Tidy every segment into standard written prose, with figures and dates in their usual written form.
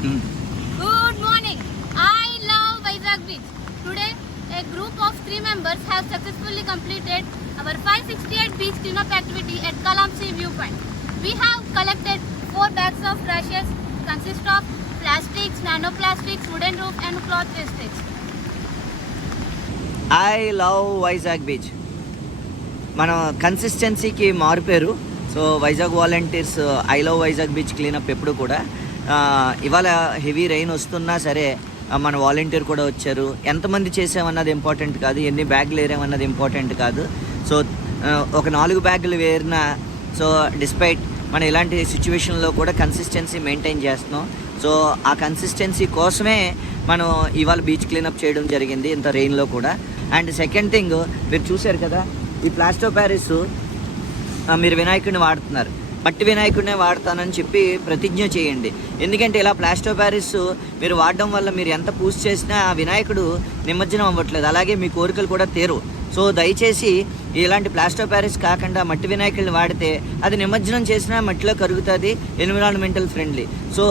Good morning. I love Vizag Beach. Today, a group of 3 members have successfully completed our 568 beach cleanup activity at Kalamsi Viewpoint. We have collected 4 bags of trashes consist of plastics, nanoplastics, wooden roof and cloth wastage. I love Vizag beach. మన కన్సిస్టెన్సీకి మారిపోయారు. So Vizag volunteers I love Vizag beach cleanup ఎప్పుడు కూడా ఇవాళ heavy rain వస్తున్నా సరే మన volunteer కూడా వచ్చారు. ఎంతమంది చేసామన్నది ఇంపార్టెంట్ కాదు, ఎన్ని బ్యాగులు వేరామన్నది ఇంపార్టెంట్ కాదు. సో ఒక 4 బ్యాగులు వేరినా సో డిస్పైట్ మనం ఇలాంటి సిచ్యువేషన్లో కూడా కన్సిస్టెన్సీ మెయింటైన్ చేస్తున్నాం. సో ఆ కన్సిస్టెన్సీ కోసమే మనం ఇవాళ బీచ్ క్లీనప్ చేయడం జరిగింది ఇంత రెయిన్లో కూడా. అండ్ సెకండ్ థింగ్, మీరు చూశారు కదా ఈ ప్లాస్టర్ ప్యారిస్ మీరు వినాయకుడిని వాడుతున్నారు, మట్టి వినాయకుడినే వాడతానని చెప్పి ప్రతిజ్ఞ చేయండి. ఎందుకంటే ఇలా ప్లాస్టర్ ప్యారిస్ మీరు వాడడం వల్ల మీరు ఎంత పూజ చేసినా ఆ వినాయకుడు నిమజ్జనం అవ్వట్లేదు, అలాగే మీ కోరికలు కూడా తీరు. సో దయచేసి ఇలాంటి ప్లాస్టర్ ప్యారిస్ కాకుండా మట్టి వినాయకుడిని వాడితే అది నిమజ్జనం చేసినా మట్టిలో కరుగుతుంది, ఎన్విరాన్మెంటల్ ఫ్రెండ్లీ. సో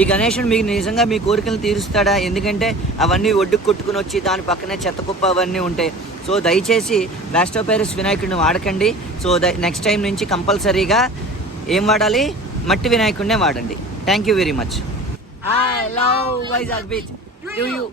ఈ గణేశుడు మీకు నిజంగా మీ కోరికలు తీరుస్తాడా? ఎందుకంటే అవన్నీ ఒడ్డుకు కొట్టుకుని వచ్చి దాని పక్కనే చెత్త కుప్ప అవన్నీ ఉంటాయి. సో దయచేసి ప్లాస్టర్ ప్యారిస్ వినాయకుడిని వాడకండి. సో నెక్స్ట్ టైం నుంచి కంపల్సరీగా ఏం వాడాలి? మట్టి వినాయకుడినే వాడండి. Thank you very much. I love Vizag beach. Do you?